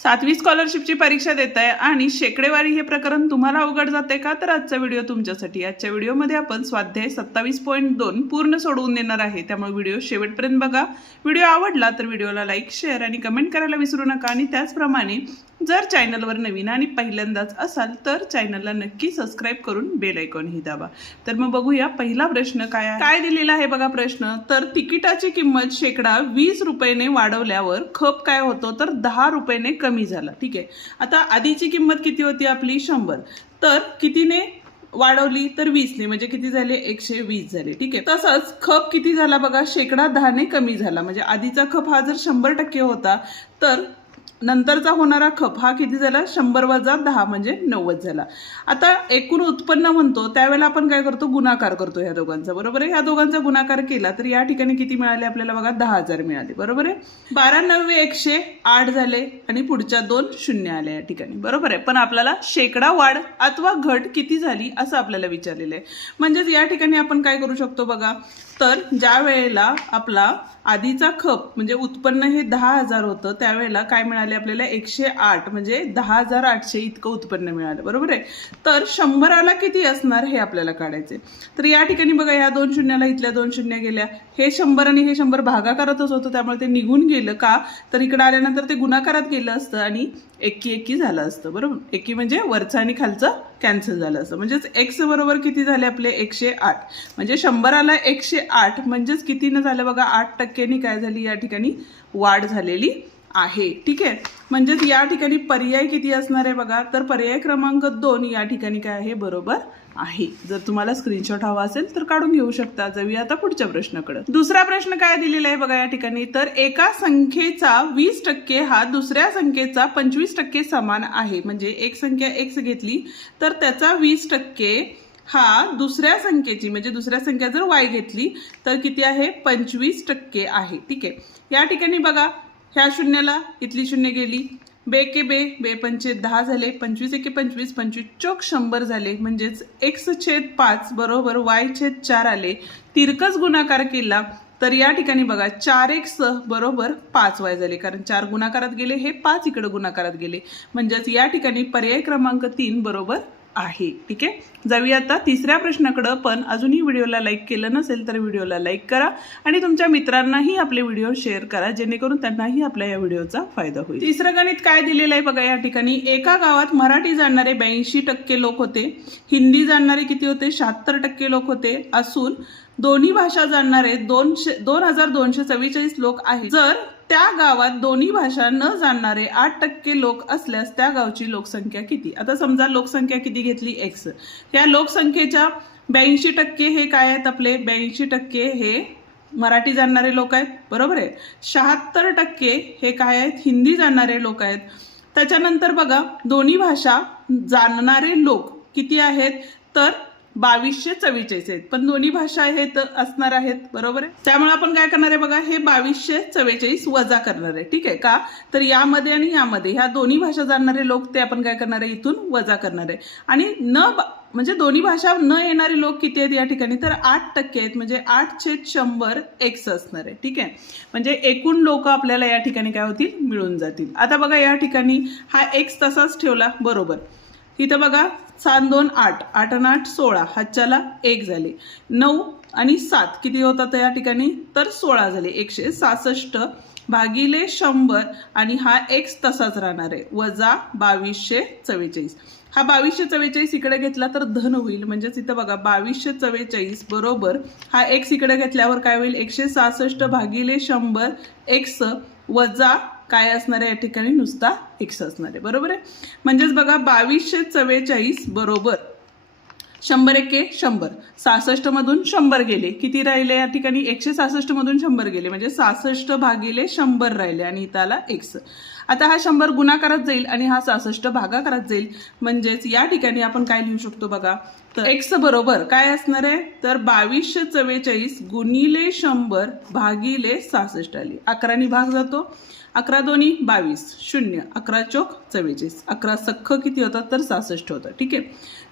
7वी स्कॉलरशिपची परीक्षा देताय आणि शेकडेवारी हे प्रकरण तुम्हाला अवघड जाते का? तर आजचा व्हिडिओ तुमच्यासाठी. आजच्या व्हिडिओमध्ये आपण स्वाध्याय 27.2 पूर्ण सोडवून देणार आहे, त्यामुळे व्हिडिओ शेवटपर्यंत बघा. व्हिडिओ आवडला तर व्हिडिओला लाईक, शेअर आणि कमेंट करायला विसरू नका. आणि त्याचप्रमाणे जर चॅनलवर नवीन आणि पहिल्यांदाच असाल तर चॅनलला नक्की सबस्क्राईब करून बेल आयकॉनही दाबा. तर मग बघूया पहिला प्रश्न काय आहे. काय दिलेला आहे बघा प्रश्न. तर तिकिटाची किंमत शेकडा 20 रुपयाने वाढवल्यावर खप काय होतो? तर 10 रुपयाने कमी झाला. ठीक आहे. आता आधीची किंमत किती होती आपली? 100. तर कितीने वाढवली? तर 20ने, म्हणजे किती झाले? 120 झाले. ठीक आहे. तसंच खप किती झाला बघा? शेकडा 10ने कमी झाला. म्हणजे आधीचा खप हा जर 100% होता तर नंतरचा होणारा खप हा किती झाला? 100 वजा 10 म्हणजे 90 झाला. आता एकूण उत्पन्न म्हणतो त्यावेळेला आपण काय करतो? गुणाकार करतो ह्या दोघांचा. बरोबर आहे. ह्या दोघांचा गुणाकार केला तर या ठिकाणी किती मिळाले आपल्याला बघा? 10,000 मिळाले. बरोबर आहे. 12 9 108 झाले आणि पुढच्या 2 शून्य आले या ठिकाणी. बरोबर आहे. पण आपल्याला शेकडा वाढ अथवा घट किती झाली असं आपल्याला विचारलेलं आहे. म्हणजेच या ठिकाणी आपण काय करू शकतो बघा. तर ज्या वेळेला आपला आधीचा खप म्हणजे उत्पन्न हे 10,000 होतं त्यावेळेला काय मिळाले आपल्याला? 108 म्हणजे 10,800 इतकं उत्पन्न मिळालं. बरोबर आहे. तर 100ला किती असणार हे आपल्याला काढायचे. तर या ठिकाणी बघा या 2 शून्याला इथल्या 2 शून्य गेल्या. हे 100 आणि हे 100 भागाकारातच होतं त्यामुळे ते निघून गेलं. का? तर इकडे आल्यानंतर ते गुणाकारात गेलं असतं आणि एकी एकी झालं असतं. बरोबर. एकी म्हणजे वरचं आणि खालचं कॅन्सल झालं असतं. म्हणजेच एक्स बरोबर किती झाले आपले? 108. म्हणजे 100ला 108 म्हणजेच कितीनं झालं बघा? 8%नी काय झाली या ठिकाणी? वाढ झालेली आहे. ठीक आहे. म्हणजेच या ठिकाणी पर्याय किती असणार आहे बघा. तर पर्याय क्रमांक 2 या ठिकाणी काय आहे? बरोबर आहे. जर तुम्हाला स्क्रीनशॉट हवा असेल तर काढून घेऊ शकता. जाऊया आता पुढच्या प्रश्नाकडे. दुसरा प्रश्न काय दिलेला आहे बघा या ठिकाणी. तर एका संख्येचा 20% हा दुसऱ्या संख्येचा 25% समान आहे. म्हणजे एक संख्या x घेतली तर त्याचा 20% हा दुसऱ्या संख्येची, म्हणजे दुसऱ्या संख्या जर y घेतली तर किती आहे? 25% आहे. ठीक आहे. या ठिकाणी बघा ह्या शून्याला इथली शून्य गेली. बे के बे, बे पंचे 10 झाले. 25 एके 25, 25 चोक 100 झाले. म्हणजेच x/5 बरोबर y/4 आले. तिरकस गुणाकार केला तर या ठिकाणी बघा 4x बरोबर 5y झाले. कारण 4 गुणाकारात गेले, हे 5 इकडे गुणाकारात गेले. म्हणजेच या ठिकाणी पर्याय क्रमांक 3 बरोबर आहे. ठीक आहे. जाऊया आता तिसऱ्या प्रश्नाकडे. पण अजूनही व्हिडिओला लाईक केलं नसेल तर व्हिडिओला लाईक करा आणि तुमच्या मित्रांनाही आपले व्हिडिओ शेअर करा जेणेकरून त्यांनाही आपल्या या व्हिडिओचा फायदा होईल. तिसरं गणित काय दिलेलं आहे बघा या ठिकाणी. एका गावात मराठी जाणणारे 82% लोक होते. हिंदी जाणणारे किती होते? 76% लोक होते. असून दोन्ही भाषा जाणणारे 2244 लोक आहेत. जर त्या गावात दोन्ही भाषा न जाणणारे 8% लोक असल्यास त्या गावची लोकसंख्या किती? आता समजा लोकसंख्या किती घेतली? x. या लोकसंख्येच्या 82% हे काय आहेत आपले? 82% हे मराठी जाणणारे लोक आहेत. बरोबर आहे. 76% हे काय आहेत? हिंदी जाणणारे लोक आहेत. त्याच्यानंतर बघा दोन्ही भाषा जाणणारे लोक किती आहेत? तर 2244 आहेत. पण दोन्ही भाषा आहेत असणार आहेत. बरोबर आहे. त्यामुळे आपण काय करणार आहे बघा, हे 2244 वजा करणार आहे. ठीक आहे. का? तर यामध्ये आणि यामध्ये ह्या दोन्ही भाषा जाणणारे लोक ते आपण काय करणार आहे? इथून वजा करणार आहे. आणि म्हणजे दोन्ही भाषा न येणारे लोक किती आहेत या ठिकाणी? तर 8% आहेत. म्हणजे 8/100 x असणार आहे. ठीक आहे. म्हणजे एकूण लोक आपल्याला या ठिकाणी काय होतील? मिळून जातील. आता बघा या ठिकाणी हा x तसाच ठेवला. बरोबर. इथं बघा 7 2 8, 8 आणि 8 16, हातच्याला 1 झाले. 9 आणि 7 किती होतात या ठिकाणी? तर 16 झाले. 166 भागिले 100 आणि हा x तसाच राहणार आहे. वजा 2244. हा 2244 इकडे घेतला तर धन होईल. म्हणजेच इथं बघा 2244 बरोबर हा x इकडे घेतल्यावर काय होईल? 166 भागिले 100 x वजा काय असणार आहे या ठिकाणी? नुसता x असणार आहे. बरोबर आहे. म्हणजेच बघा 2244 बरोबर 100 एके 100, 66 मधून 100 गेले. किती राहिले या ठिकाणी? 166 मधून 100 गेले. म्हणजे 66 भागिले 100 राहिले आणि इथं आला x. आता हा 100 गुणाकारात जाईल आणि हा 66 भागाकारात जाईल. म्हणजेच या ठिकाणी आपण काय लिहू शकतो बघा. तर x बरोबर काय असणार आहे? तर 2244 गुणिले 100 भागिले 66 आली. 11 भाग जातो. 11 दोन्ही 22, 0, 11 चोक 44, 11 सख्ख किती होतात? तर 66 होतं. ठीक आहे.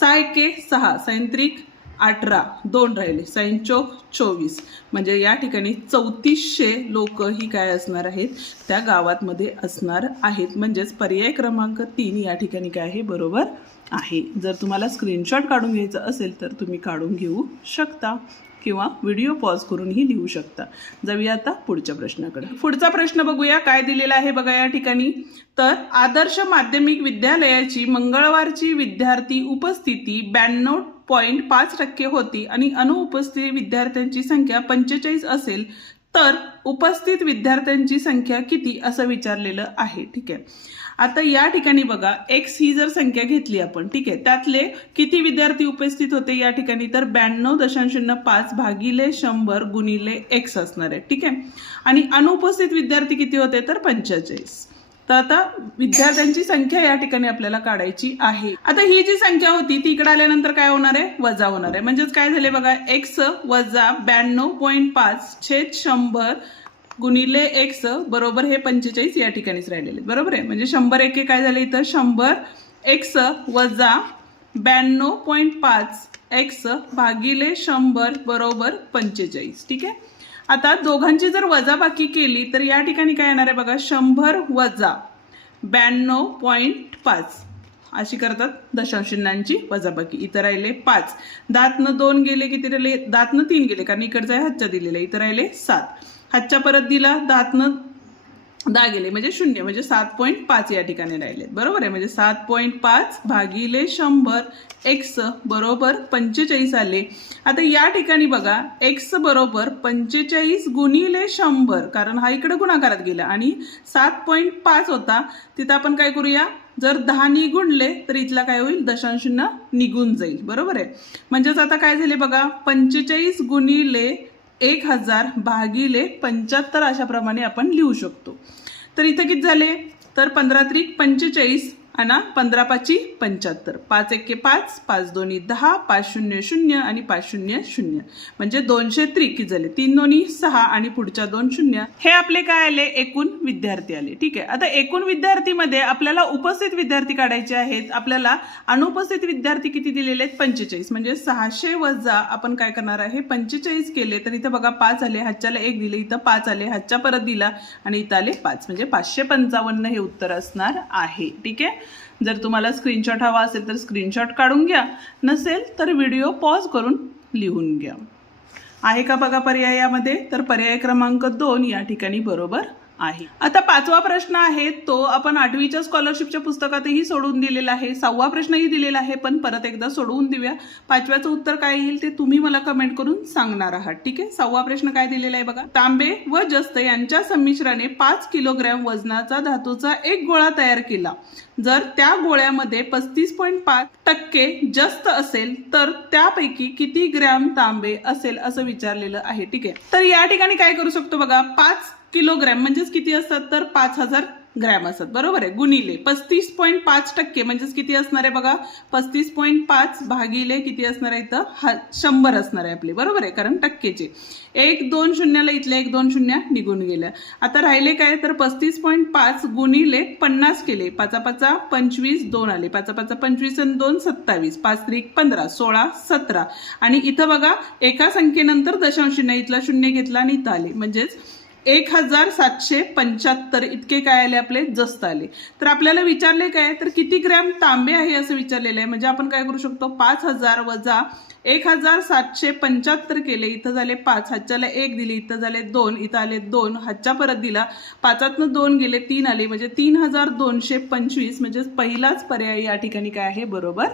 6 एके 6, 37 18, 2 राहिले, 6 चौक 24, म्हणजे या ठिकाणी 3400 लोक ही काय असणार आहेत, त्या गावातमध्ये असणार आहेत. म्हणजेच पर्याय क्रमांक 3 या ठिकाणी काय आहे, बरोबर आहे. जर तुम्हाला स्क्रीनशॉट काढून घ्यायचं असेल तर तुम्ही काढून घेऊ शकता किंवा व्हिडिओ पॉज करूनही लिहू शकता. जाऊया आता पुढच्या प्रश्नाकडे. पुढचा प्रश्न बघूया काय दिलेला आहे बघा या ठिकाणी. तर आदर्श माध्यमिक विद्यालयाची मंगळवारची विद्यार्थी उपस्थिती 92.5% होती आणि अनुपस्थित विद्यार्थ्यांची संख्या 45 असेल तर उपस्थित विद्यार्थ्यांची संख्या किती असं विचारलेलं आहे. ठीक आहे, आता या ठिकाणी बघा x ही जर संख्या घेतली आपण, ठीक आहे, त्यातले किती विद्यार्थी उपस्थित होते या ठिकाणी, तर 92.05 भागिले 100 गुणिले x असणार आहे. ठीक आहे, आणि अनुपस्थित विद्यार्थी किती होते तर 45. तर आता विद्यार्थ्यांची संख्या या ठिकाणी आपल्याला काढायची आहे. आता ही जी संख्या होती ती इकडे आल्यानंतर काय होणार आहे, वजा होणार आहे. म्हणजेच काय झाले बघा, x वजा 92.5 छेद 100 गुणिले x बरोबर हे 45 या ठिकाणीच राहिलेले, बरोबर आहे. म्हणजे 100 एके काय झाले इथं 100 x वजा 92.5 x भागिले 100 बरोबर 45. ठीक आहे, आता दोघांची जर वजाबाकी केली तर या ठिकाणी काय येणार आहे बघा, 100 वजा 92.5 अशी करतात दशांशांची वजाबाकी. इथं राहिले 5, 10 2 गेले, किती राहिले 10 3 गेले, कारण इकडचा आहे हातच्या दिलेला, इथं राहिले 7, हातच्या परत दिला 10 गेले म्हणजे 0, म्हणजे 7.5 या ठिकाणी राहिले, बरोबर आहे. म्हणजे 7.5 भागिले 100 x बरोबर 45 आले. आता या ठिकाणी बघा x बरोबर 45 गुणिले 100, कारण हा इकडे गुणाकारात गेला आणि 7.5 होता, तिथं आपण काय करूया, जर 10 नी गुणले तर इथला काय होईल, दशांश निघून जाईल, बरोबर आहे. म्हणजेच आता काय झाले बघा, 45 गुणिले 1000 भागिले 75 अशा प्रमाणे आपण लिहू शकतो. तर इथे किती झाले, तर 15 त्रिक 45 आणि 15 पाची 75, 5 एके 5, 5 दोन्ही 10, 5 शून्य 0 आणि 5 शून्य 0, म्हणजे 200 त्रिक किती झाले, 3 दोन्ही 6 आणि पुढच्या 2 शून्य. हे आपले काय आले, एकूण विद्यार्थी आले. ठीक आहे, आता एकूण विद्यार्थीमध्ये आपल्याला उपस्थित विद्यार्थी काढायचे आहेत. आपल्याला अनुपस्थित विद्यार्थी किती दिलेले आहेत, 45, म्हणजे 600 वजा आपण काय करणार आहे 45 केले तर इथं बघा 5 आले, हातच्याला 1 दिले, इथं 5 आले, हातच्या परत दिला आणि इथं आले 5, म्हणजे 555 हे उत्तर असणार आहे. ठीक आहे, जर तुम्हाला स्क्रीनशॉट हवा असेल तर स्क्रीनशॉट काढून घ्या, नसेल तर व्हिडिओ पॉज करून लिहून घ्या. आहे का बघा पर्यायामध्ये, तर पर्याय क्रमांक 2 या ठिकाणी बरोबर आहे. आता 5वा प्रश्न आहे तो आपण 8वीच्या स्कॉलरशिपच्या पुस्तकातही सोडवून दिलेला आहे. 6वा प्रश्नही दिलेला आहे, पण परत एकदा सोडवून देऊया. 5व्याचं उत्तर काय येईल ते तुम्ही मला कमेंट करून सांगणार आहात. ठीक आहे, 6वा प्रश्न काय दिलेला आहे बघा, तांबे व जस्त यांच्या संमिश्राने 5 किलोग्रॅम वजनाचा धातूचा एक गोळा तयार केला. जर त्या गोळ्यामध्ये 35.5% जस्त असेल तर त्यापैकी किती ग्रॅम तांबे असेल असं विचारलेलं आहे. ठीक आहे, तर या ठिकाणी काय करू शकतो बघा, 5 किलोग्रॅम म्हणजेच किती असतात तर 5000 ग्रॅम असतात, बरोबर आहे, गुणिले 35.5% म्हणजेच किती असणार आहे बघा, 35.5 भागिले किती असणार आहे इथं 100 असणार आहे आपले, बरोबर आहे, कारण टक्केचे 1 2 शून्याला इथले 1 2 शून्य निघून गेल्या. आता राहिले काय तर 35.5 गुणिले 50 केले, 5 5 25 2 आले, 5 5 25 आणि 2 27, 5 त्रिक 15 16 17 आणि इथं बघा एका संख्येनंतर दशांश नाही, इथला शून्य घेतला आणि इथं आले, म्हणजेच 1775 इतके काय आले आपले जस्त आले. तर आपल्याला विचारले काय तर किती ग्रॅम तांबे आहे असं विचारलेलं आहे. म्हणजे आपण काय करू शकतो, 5000 वजा 1775 केले, इथं झाले 5, हातच्याला 1 दिली, इथं झाले 2, इथं आले 2, हातच्या परत दिला, 5तनं 2 गेले 3 आले, म्हणजे 3225, म्हणजे पहिलाच पर्याय या ठिकाणी काय आहे बरोबर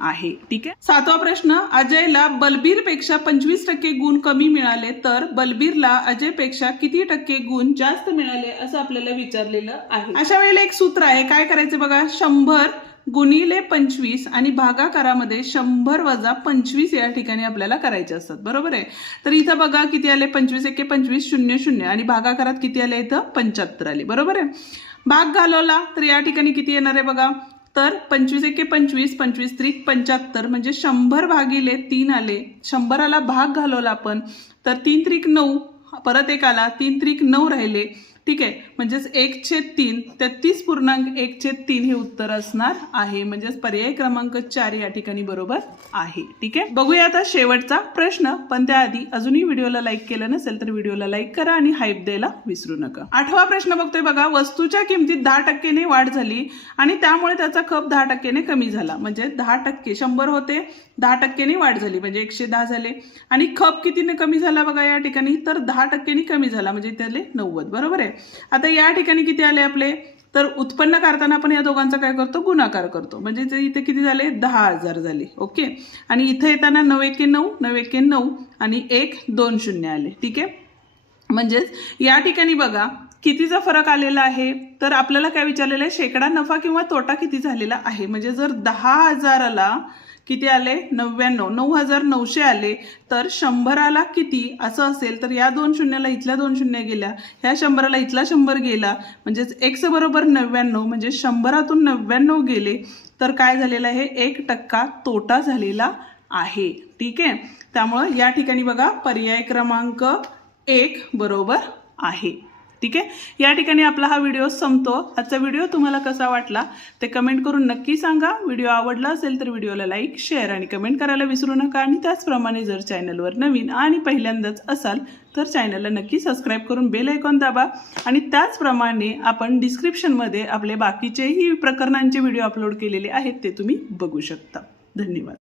आहे. ठीक आहे, 7वा प्रश्न, अजयला बलबीरपेक्षा 25% गुण कमी मिळाले तर बलबीरला अजयपेक्षा किती टक्के गुण जास्त मिळाले असं आपल्याला विचारलेलं आहे. अशा वेळेला एक सूत्र आहे, काय करायचं बघा, 100 गुणिले 25 आणि भागाकारामध्ये 100 वजा 25 या ठिकाणी आपल्याला करायचे असतात, बरोबर आहे. तर इथं बघा किती आले, 25 एके 25 0 0 आणि भागाकारात किती आले इथं 75 आले, बरोबर आहे. भाग घालवला तर या ठिकाणी किती येणार आहे बघा, तर 25 एके 25 25 त्रिक 75 म्हणजे 100 भागिले 3 आले, 100ला भाग घालवला आपण तर 3 त्रिक 9, परत एक आला, 3 त्रिक 9 राहिले, ठीक आहे, म्हणजेच 1/3 33.1/3 हे उत्तर असणार आहे. म्हणजेच पर्याय क्रमांक 4 या ठिकाणी बरोबर आहे. ठीक आहे, बघूया आता शेवटचा प्रश्न. पण त्याआधी अजूनही व्हिडिओला लाईक केलं नसेल तर व्हिडिओला लाईक करा आणि हाईप द्यायला विसरू नका. 8वा प्रश्न बघतोय बघा. वस्तूच्या किमतीत 10% वाढ झाली आणि त्यामुळे त्याचा खप 10% कमी झाला. म्हणजे 10%, 100 होते, 10% वाढ झाली म्हणजे 110 झाले. आणि खप कितीने कमी झाला बघा या ठिकाणी, तर 10% कमी झाला म्हणजे त्याले 90. बरोबर आहे. आता या ठिकाणी किती आले आपले, तर उत्पन्न करताना आपण या दोघांचा काय करतो, गुणाकार करतो. म्हणजे ते इथे किती झाले, 10,000 झाले. ओके, आणि इथे येताना 9 एके 9, 9 एके 9 आणि 1 2 शून्य आले. ठीक आहे, म्हणजेच या ठिकाणी बघा कितीचा फरक आलेला आहे, तर आपल्याला काय विचारलेलं आहे, शेकडा नफा किंवा तोटा किती झालेला आहे. म्हणजे जर 10,000ला किती आले, 99, 9,900 आले, तर 100ला किती असं असेल तर या 2 शून्याला इथल्या 2 शून्य गेल्या, ह्या 100ला इथला 100 गेला, म्हणजेच x बरोबर 99. म्हणजे 100तून 99 गेले तर काय झालेलं आहे, 1% तोटा झालेला आहे. ठीक आहे, त्यामुळं या ठिकाणी बघा पर्याय क्रमांक 1 बरोबर आहे. ठीक आहे, या ठिकाणी आपला हा व्हिडिओ संपतो. आजचा व्हिडिओ तुम्हाला कसा वाटला ते कमेंट करून नक्की सांगा. व्हिडिओ आवडला असेल तर व्हिडिओला लाईक, शेअर आणि कमेंट करायला विसरू नका. आणि त्याचप्रमाणे जर चॅनलवर नवीन आणि पहिल्यांदाच असाल तर चॅनलला नक्की सबस्क्राईब करून बेल आयकॉन दाबा. आणि त्याचप्रमाणे आपण डिस्क्रिप्शनमध्ये आपले बाकीचेही प्रकरणांचे व्हिडिओ अपलोड केलेले आहेत, ते तुम्ही बघू शकता. धन्यवाद.